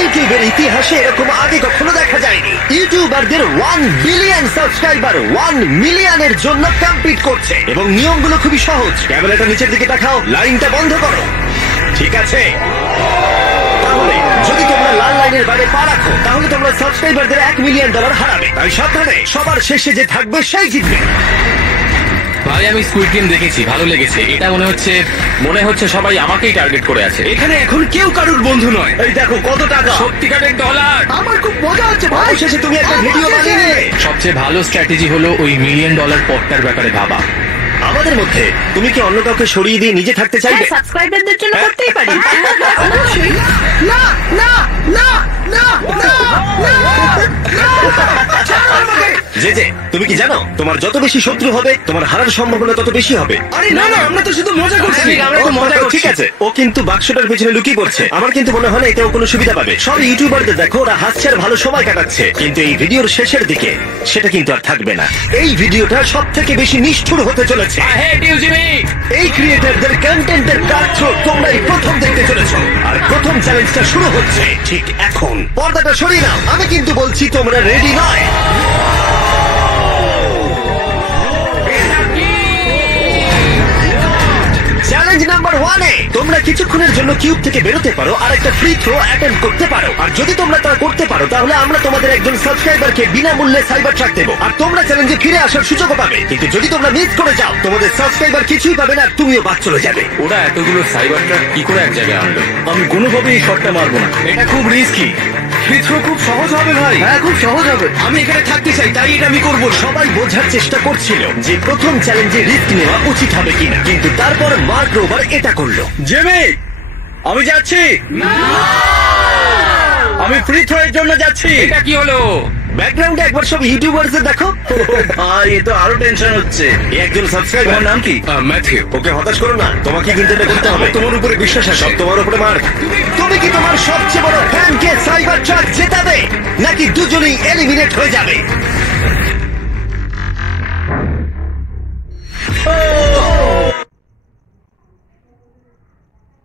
ইউটিউবের ইতিহাসে এরকম আগে কখনো দেখা যায়নি। ইউটিউবারদের 1 বিলিয়ন সাবস্ক্রাইবার 1 মিলিয়নের জন্য কম্পিট করছে এবং নিয়মগুলো খুবই সহজ। ক্যামেরাটা নিচের দিকে দেখাও, লাইনটা বন্ধ করো। ঠিক আছে, তাহলে যদি তোমরা লাল লাইনের বাইরে পা রাখো তাহলে তোমরা সাবস্ক্রাইবারদের $1 মিলিয়ন হারাবে। তাই সাবধানে, সবার শেষে যে থাকবে সেই জিতবে। ভাই আমি স্কুইড গেম দেখেছি, ভালো লেগেছে। এটা মনে হচ্ছে সবাই আমাকেই টার্গেট করে আছে। এখানে এখন কেউ কারুর বন্ধু নয়। এই দেখো কত টাকা, সত্যিকারের ডলার। আমার খুব মজা হচ্ছে ভাই। শেষে তুমি একটা ভিডিও বানিয়ে নিলে। সবচেয়ে ভালো স্ট্র্যাটেজি হলো ওই $1 মিলিয়ন পটটার ব্যাপারে ভাবা। আমাদের মধ্যে তুমি কি অন্য কাউকে সরিয়ে দিয়ে নিজে থাকতে চাইবে? সাবস্ক্রাইবারদের জন্য করতেই পারি। না না না না না যে তুমি কি জানো তোমার যত বেশি শত্রু হবে তোমার হারার সম্ভাবনা তত বেশি হবে। আরে না না, আমরা তো শুধু মজা করছি। ঠিক আছে, ও কিন্তু বাক্সটার পেছনে লুকিয়ে পড়ছে। আমার কিন্তু মনে হয় না এতেও কোনো সুবিধা পাবে। সব ইউটিউবারদের দেখো ওরা হাসছে আর ভালো সময় কাটাচ্ছে, কিন্তু এই ভিডিওর শেষের দিকে সেটা কিন্তু আর থাকবে না। এই ভিডিওটা সব থেকে বেশি নিষ্ঠুর হতে চলেছে। এই ক্রিয়েটরদের কন্টেন্টের কার্য তোমরাই প্রথম দেখতে চলেছো, আর প্রথম চ্যালেঞ্জটা শুরু হচ্ছে ঠিক এখন। পর্দাটা সরিয়ে নাও, আমি কিন্তু বলছি তোমরা রেডি নয়। চ্যালেঞ্জ নাম্বার 1 এ তোমরা কিছুক্ষণের জন্য কিউব থেকে বেরোতে পারো আর একটা ফ্রি থ্রো অ্যাটেম্প করতে পারো। আর যদি তোমরা তা করতে পারো তাহলে আমরা তোমাদের একজন সাবস্ক্রাইবারকে বিনামূল্যে সাইবার ট্রাক দেবো, আর তোমরা চ্যালেঞ্জে ফিরে আসার সুযোগও পাবে। কিন্তু যদি তোমরা মিস করে যাও তোমাদের সাবস্ক্রাইবার কিছুই পাবে না, তুমিও বাদ চলে যাবে। ওরা এতগুলো সাইবার ট্রাক কি করে এক জায়গায় আনলো? আমি কোনোভাবেই এই শটটা মারবো না। এটা খুব রিস্কি। ফ্রি খুব সহজ হবে ভাই। হ্যাঁ খুব সহজ হবে। আমি এখানে থাকতে চাই, তাই এটা আমি করবো। সবাই বোঝার চেষ্টা করছিল যে প্রথম চ্যালেঞ্জে রিস্ক নেওয়া উচিত হবে কিনা, কিন্তু তারপর মার্ক রোবার এটা করলো। জেমি, আমি যাচ্ছি। আমি ফ্রি থ্রো এর জন্য যাচ্ছি। এটা কি হলো? ব্যাকগ্রাউন্ডে একবার সব ইউটিউবারদের দেখো। ভাই এ তো আরো টেনশন হচ্ছে। এই একজন সাবস্ক্রাইবার। তোমার নাম কি? ম্যাথিউ। ওকে হতাশ করো না, তোমাকে কিন্তু এটা করতে হবে। তোমার উপরে বিশ্বাস আছে। সব তোমার উপরে মার্ক। তুমি কি তোমার সবচেয়ে বড় ফ্যানকে সাইবার ট্রাক জেতাবে নাকি দুজনেই এলিমিনেট হয়ে যাবে?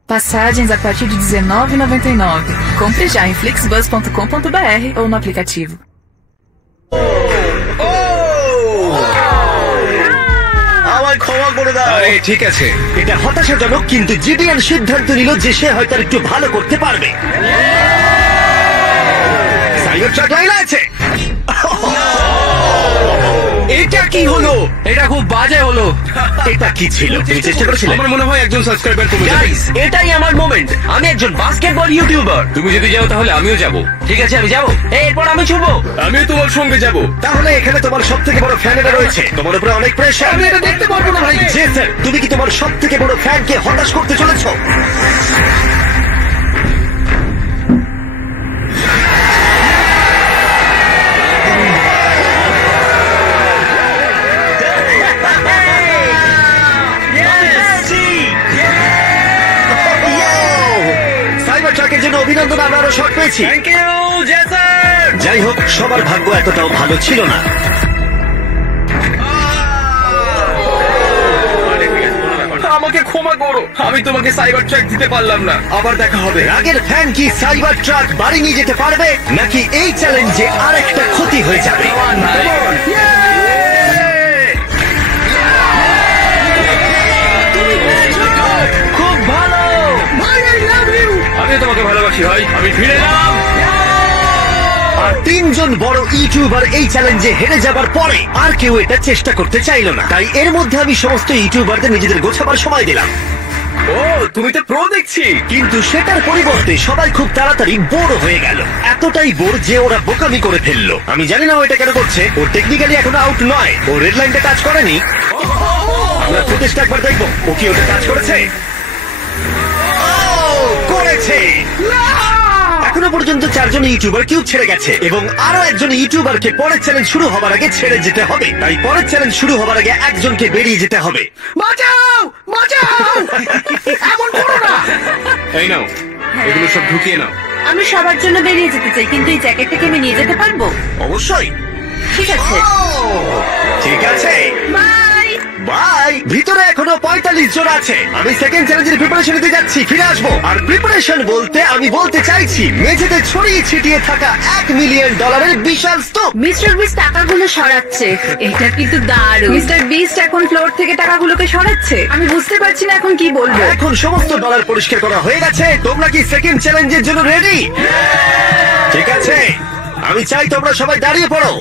Passagens a partir de R$19,99. Compre já em flixbus.com.br ou no aplicativo. আমায় ক্ষমা করে দাও। আরে ঠিক আছে। এটা হতাশাজনক, কিন্তু জিডিএন সিদ্ধান্ত নিল যে সে হয়তো একটু ভালো করতে পারবে। সাইবার ট্রাক লাইন আছে। এটা কি হলো? এটা খুব বাজে হলো। এটা কি ছিল? তুমি চেষ্টা করেছিলে? আমার মনে হয় একজন সাবস্ক্রাইবার কমে যাবে। গাইস, এটাই আমার মোমেন্ট। আমি একজন বাস্কেটবল ইউটিউবার। তুমি যদি যাও তাহলে আমিও যাব। ঠিক আছে, আমি যাবো। এরপর আমি ছুটবো। আমিও তোমার সঙ্গে যাব। তাহলে এখানে তোমার সব থেকে বড় ফ্যানেরা রয়েছে, তোমার উপরে অনেক প্রেশার। আমি এটা দেখতে পারবো না ভাই। জি স্যার, তুমি কি তোমার সব থেকে বড় ফ্যানকে হতাশ করতে চলেছো? সাইবার ট্রাকের জন্য অভিনন্দন, আমরা আরো শট পেয়েছি। Thank you Jason. যাই হোক, সবার ভাগ্য এতটাও ভালো ছিল না। আমাকে ক্ষমা করো, আমি তোমাকে সাইবার ট্রাক দিতে পারলাম না। আবার দেখা হবে। রাগের ফ্যান কি সাইবার ট্রাক বাড়ি নিয়ে যেতে পারবে নাকি এই চ্যালেঞ্জে আরেকটা ক্ষতি হয়ে যাবে? খুব ভালো। আমি তোমাকে ভালোবাসি ভাই। আমি ফিরে এলাম। আর 3 জন বড় ইউটিউবার এই চ্যালেঞ্জে হেরে যাবার পরে আর কেউ এটা চেষ্টা করতে চাইলো না। তাই এর মধ্যে আমি সমস্ত ইউটিউবারদের নিজেদের গোছাবার সময় দিলাম। ও, তুমি তো প্রো দেখছি। কিন্তু সেটার পরিবর্তে সবাই খুব তাড়াতাড়ি বোর হয়ে গেল। এতটাই বোর যে ওরা বোকামি করে ফেললো। আমি জানি না ও এটা কেন করছে। ও টেকনিক্যালি এখনো আউট নয়, ও রেড লাইনটা টাচ করেনি। আমরা ফুটেজটা একবার দেখবো, ও কি ওটা টাচ করেছে? করেছে। এখনো পর্যন্ত 4 জন ইউটিউবার কিউব ছেড়ে গেছে এবং আরো একজন ইউটিউবারকে পরের চ্যালেঞ্জ শুরু হবার আগে ছেড়ে যেতে হবে। তাই পরের চ্যালেঞ্জ শুরু হবার আগে একজনকে বেরিয়ে যেতে হবে। বাঁচাও, বাঁচাও। এমন করো না। এই নাও, এগুলো সব ঢুকিয়ে নাও। আমি সবার জন্য বেরিয়ে যেতে চাই, কিন্তু এই জ্যাকেটটাকে আমি নিয়ে যেতে পারবো? অবশ্যই। ঠিক আছে, ঠিক আছে, বাই। বাই। ভিতরে এখনো 45 জন আছে। আমি সেকেন্ড চ্যালেঞ্জের প্রিপারেশন নিতে যাচ্ছি, ফিরে আসবো। আর প্রিপারেশন বলতে আমি বলতে চাইছি মেঝেতে ছড়িয়ে ছিটিয়ে থাকা $1 মিলিয়ন বিশাল স্তূপ। মিস্টার বিস্ট টাকাগুলো সরাচ্ছে। এটা কিন্তু দারুণ। মিস্টার বিস্ট এখন ফ্লোর থেকে টাকাগুলোকে সরাচ্ছে। আমি বুঝতে পারছি না এখন কি বলবো। এখন সমস্ত ডলার পরিষ্কার করা হয়ে গেছে। তোমরা কি সেকেন্ড চ্যালেঞ্জের জন্য রেডি? ঠিক আছে, আমি চাই তোমরা সবাই দাঁড়িয়ে পড়ো।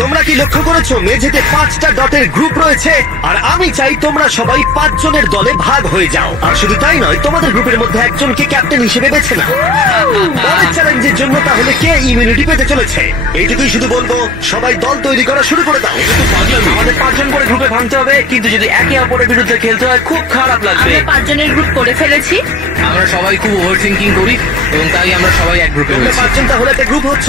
তোমরা কি লক্ষ্য করেছো মেঝেতে 5টা ডটের গ্রুপ রয়েছে? আর আমি চাই তোমরা সবাই 5 জনের দলে ভাগ হয়ে যাও। আর শুধু তাই নয়, তোমাদের গ্রুপের মধ্যে একজনকে ক্যাপ্টেন হিসেবে বেছে নাও। পরের চ্যালেঞ্জের জন্য তাহলে কে ইমিউনিটি পেতে চলেছে? এইটুকুই শুধু বলবো, সবাই দল তৈরি করা শুরু করে দাও। আমাদের 5 জন করে গ্রুপে ভাঙতে হবে, কিন্তু যদি একে অপরের বিরুদ্ধে খেলতে হয় খুব খারাপ লাগবে। আমরা 5 জনের গ্রুপ করে ফেলেছি। আমরা সবাই খুব ওভার থিঙ্কিং করি এবং তাই আমরা সবাই এক গ্রুপে তোমরা হয়েছি। 5 জন তাহলে একটা গ্রুপ হচ্ছ?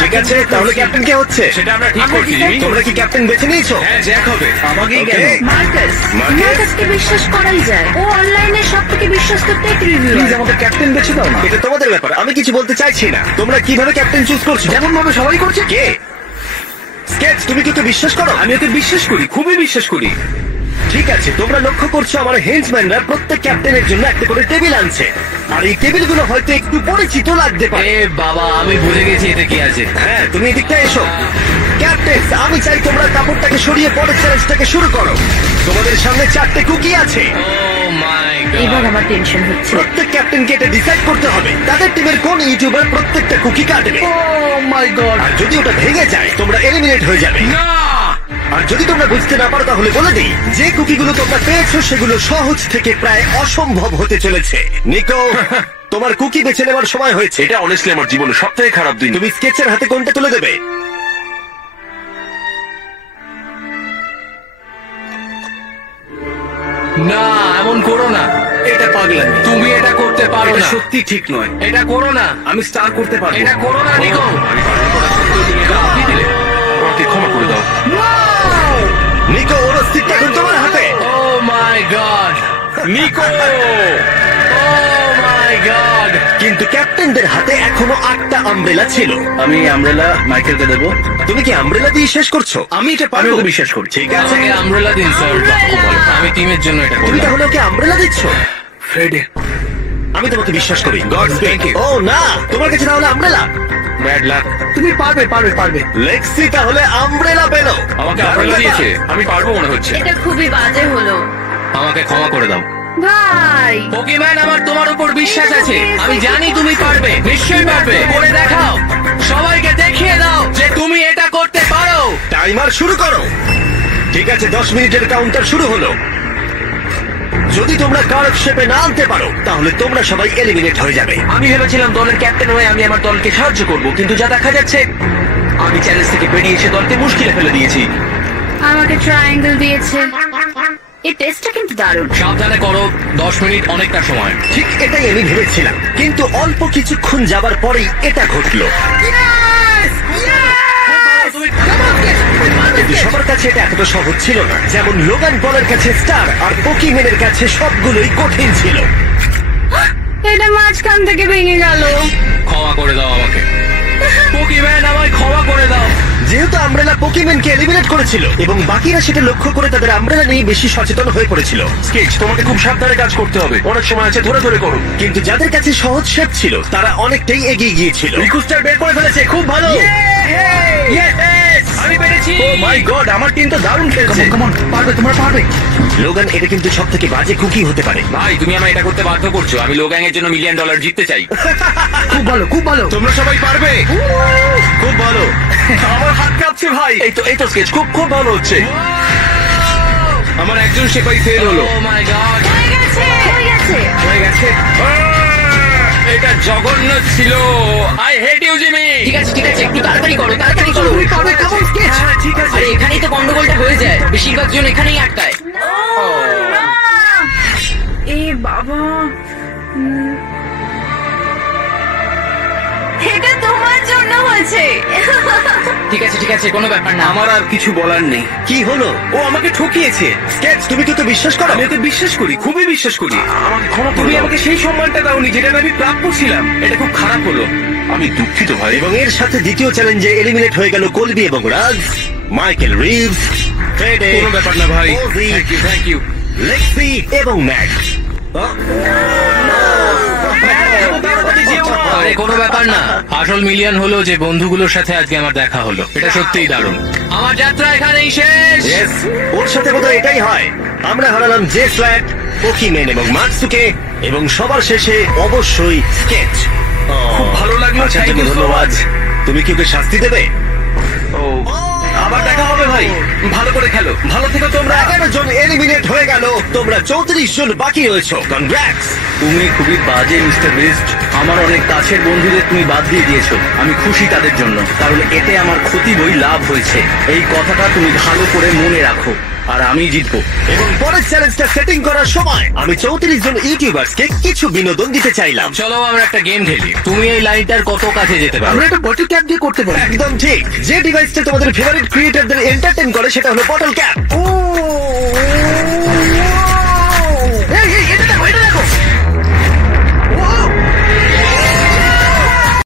ঠিক আছে, তাহলে ক্যাপ্টেন কে হচ্ছে? সেটা আমরা ঠিক করছি জিমি। তোমরা কি ক্যাপ্টেন বেছে নিয়েছো? হ্যাঁ, জ্যাক হবে। আমাকেই কেন? মার্কাস। মার্কাসকে বিশ্বাস করাই যায়। ও অনলাইনে সবথেকে বিশ্বস্ত টেক রিভিউয়ার। আমাদের ক্যাপ্টেন বেছে দাও না। এটা তোমাদের ব্যাপার, আমি কিছু বলতে চাইছি না। তোমরা কিভাবে ক্যাপ্টেন চুজ করছো? যেমন ভাবে সবাই করছে। কে? স্কেচ, তুমি কি ওকে বিশ্বাস করো? আমি ওকে বিশ্বাস করি, খুবই বিশ্বাস করি। ঠিক আছে, তোমরা লক্ষ্য করছো আমার হেঞ্চম্যানরা প্রত্যেক ক্যাপ্টেনের জন্য একটা করে টেবিল আনছে। আর এই টেবিলগুলো হয়তো একটু পরিচিত লাগতে পারে। এ বাবা, আমি বুঝে গেছি এতে কি আছে। হ্যাঁ, তুমি এদিকটা এসো। ক্যাপ্টেন, আমি চাই তোমরা কাপড়টাকে সরিয়ে পরের চ্যালেঞ্জটাকে শুরু করো। তোমাদের সামনে 4টে কুকি আছে। ও মাই এবার গড। আমার টেনশন হচ্ছে। প্রত্যেক ক্যাপ্টেনকে এটা ডিসাইড করতে হবে তাদের টিমের কোন ইউটিউবার প্রত্যেকটা কুকি কাটবে। ও মাই গড। আর যদি ওটা ভেঙে যায় তোমরা এলিমিনেট হয়ে যাবে। না! আর যদি তোমরা বুঝতে না পারো তাহলে বলে দিই, যে কুকিগুলো তোমরা পেয়েছো সেগুলো সহজ থেকে প্রায় অসম্ভব হতে চলেছে। নিকো, তোমার কুকি বেছে নেওয়ার সময় হয়েছে। এটা অনেস্টলি আমার জীবনের সবথেকে খারাপ দিন। তুমি স্কেচের হাতে কোনটা তুলে দেবে? না, এমন করো না। এটা পাগলামি। তুমি এটা করতে পারো এটা না। সত্যি ঠিক নয়। এটা করো না। আমি স্টার করতে পারবো। এটা করো না নিকো। আমি পালন করা সত্ত্বেও তুমি এটা আপনি দিলে। আমাকে ক্ষমা করে দাও। নিকো, ওর অস্তিত্ব এখন তোমার হাতে। ও my god. Nicco. O my god. কিন্তু ক্যাপ্টেনদের হাতে এখনো 8টা আমব্রেলা ছিল। আমি আমব্রেলা মাইকেলকে দেবো। তুমি কি আমব্রেলা দিয়ে শেষ করছো? আমি এটা আমি পারবো। ওকে বিশ্বাস করি। ঠিক আছে, আমাকে আমব্রেলা দিন স্যার। আমি টিমের জন্য এটা তুমি করলাম। তাহলে ওকে আমব্রেলা দিচ্ছ? ফ্রেডে। আমি তোমাকে বিশ্বাস করি। God, thank you. ও না, তোমার কাছে তাহলে আমব্রেলা। Bad luck. তুমি পারবে, পারবে, পারবে। লেক্সি তাহলে আমব্রেলা পেলো। আমাকে আমব্রেলা দিয়েছে। আমি পারবো মনে হচ্ছে। এটা খুবই বাজে হলো। আমাকে ক্ষমা করে দাও। ভাই, পোকিম্যান, আমার তোমার উপর বিশ্বাস আছে। আমি জানি তুমি পারবে, নিশ্চয়ই পারবে। করে দেখাও, সবাইকে দেখিয়ে দাও যে তুমি এটা করতে পারো। টাইমার শুরু করো। ঠিক আছে, 10 মিনিটের কাউন্টার শুরু হলো। যদি তোমরা কার্ভ শেপে না আনতে পারো তাহলে তোমরা সবাই এলিমিনেট হয়ে যাবে। আমি ভেবেছিলাম দলের ক্যাপ্টেন হয়ে আমি আমার দলকে সাহায্য করব, কিন্তু যা দেখা যাচ্ছে আমি চ্যালেঞ্জ থেকে বেরিয়ে এসে দলকে মুশকিলে ফেলে দিয়েছি। আমাকে ট্রায়াঙ্গেল দিয়েছে। এই টেস্টটা কিন্তু দারুণ। সাবধানে করো, 10 মিনিট অনেকটা সময়। ঠিক এটাই আমি ভেবেছিলাম, কিন্তু অল্প কিছুক্ষণ যাবার পরেই এটা ঘটলো। কিন্তু সবার কাছে এটা এতটা সহজ ছিল না। যেমন লোগান পলের কাছে স্টার আর পোকিম্যানের কাছে সবগুলোই কঠিন ছিল। এটা মাঝখান থেকে ভেঙে গেল। ক্ষমা করে দাও আমাকে। পোকিম্যান, আমায় ক্ষমা করে দাও। যেহেতু আমব্রেলা পোকিম্যানকে এলিমিনেট করেছিল এবং বাকিরা সেটা লক্ষ্য করে তাদের আমব্রেলা নিয়ে বেশি সচেতন হয়ে পড়েছিল। স্কেচ, তোমাকে খুব সাবধানে কাজ করতে হবে। অনেক সময় আছে, ধরে ধরে করো। কিন্তু যাদের কাছে সহজ শেপ ছিল তারা অনেকটাই এগিয়ে গিয়েছিল। রিকুস্টার বের করে ফেলেছে, খুব ভালো। আমি পেরেছি। ও মাই গড, আমার টিম তো দারুণ খেলছে। কেমন পারবে, তোমরা পারবে। লোগান, এটা কিন্তু সব থেকে বাজে কুকি হতে পারে। ভাই, তুমি আমায় এটা করতে বাধ্য করছো। আমি লোগ্যাং এর জন্য $1 মিলিয়ন জিততে চাই। খুব ভালো, খুব ভালো। তোমরা সবাই পারবে। খুব ভালো। আমার হাত কাঁপছে ভাই। এই তো স্কেচ, খুব খুব ভালো হচ্ছে। আমার একজন সেপাই ফেল হলো। Oh my God. হয়ে গেছে, হয়ে গেছে। হয়ে গেছে। এটা জঘন্য ছিল। I hate you Jimmy. ঠিক আছে ঠিক আছে, একটু তাড়াতাড়ি করো, তাড়াতাড়ি করো। তুমি পারবে, কেমন স্কেচ? হ্যাঁ, ঠিক আছে। আরে এখানেই তো গন্ডগোলটা হয়ে যায়, বেশিরভাগ জন এখানেই আটকায়। এ বাবা, এটা তোমার জন্য হয়েছে। ঠিক আছে, কোনো ব্যাপার না। আমার আর কিছু বলার নেই। কি হলো? ও আমাকে ঠকিয়েছে। স্কেচ, তুমি কি তো বিশ্বাস করো? আমি ওকে বিশ্বাস করি, খুবই বিশ্বাস করি। আমাকে ক্ষমা করে তুমি দাও। আমাকে সেই সম্মানটা দাওনি যেটা আমি প্রাপ্য ছিলাম। এটা খুব খারাপ হলো। আমি দুঃখিত ভাই। এবং এর সাথে দ্বিতীয় চ্যালেঞ্জে এলিমিনেট হয়ে গেল কলবি এবং রাজ, মাইকেল রিভস, ফ্রেডে, কোনো ব্যাপার না ভাই। OG, thank you. লেক্সি এবং ম্যাক। আরে কোনো ব্যাপার না, আসল মিলিয়ন হলো যে বন্ধুগুলোর সাথে আজকে আমার দেখা হলো। এটা সত্যিই দারুণ। আমার যাত্রা এখানেই শেষ। Yes, ওর সাথে বোধহয় এটাই হয়। আমরা হারালাম জে ফ্ল্যাট, পোকিম্যান এবং মার্কসুকে, এবং সবার শেষে অবশ্যই স্কেচ। খুব ভালো লাগলো, আচ্ছা, thank you so ধন্যবাদ। much. তুমি কি ওকে শাস্তি দেবে? আবার দেখা হবে ভাই, ভালো করে খেলো, ভালো থেকো তোমরা। 11 জন এলিমিনেট হয়ে গেল, তোমরা 34 জন বাকি রয়েছো। কনগ্রাটস। তুমি খুবই বাজে মিস্টার বিস্ট। আমার অনেক কাছের বন্ধুদের তুমি বাদ দিয়ে দিয়েছো। আমি খুশি তাদের জন্য, কারণ এতে আমার ক্ষতি বই লাভ হয়েছে। এই কথাটা তুমি ভালো করে মনে রাখো, আর আমি জিতবো। এবং পরের চ্যালেঞ্জটা সেটিং করার সময় আমি 34 জন ইউটিউবার্সকে কিছু বিনোদন দিতে চাইলাম। চলো আমরা একটা গেম খেলি। তুমি এই লাইনটার কত কাছে যেতে পারো? আমরা একটা বটল ক্যাপ দিয়ে করতে পারি। একদম ঠিক। যে ডিভাইসটা তোমাদের ফেভারিট ক্রিয়েটরদের এন্টারটেইন করে সেটা হলো বটল ক্যাপ।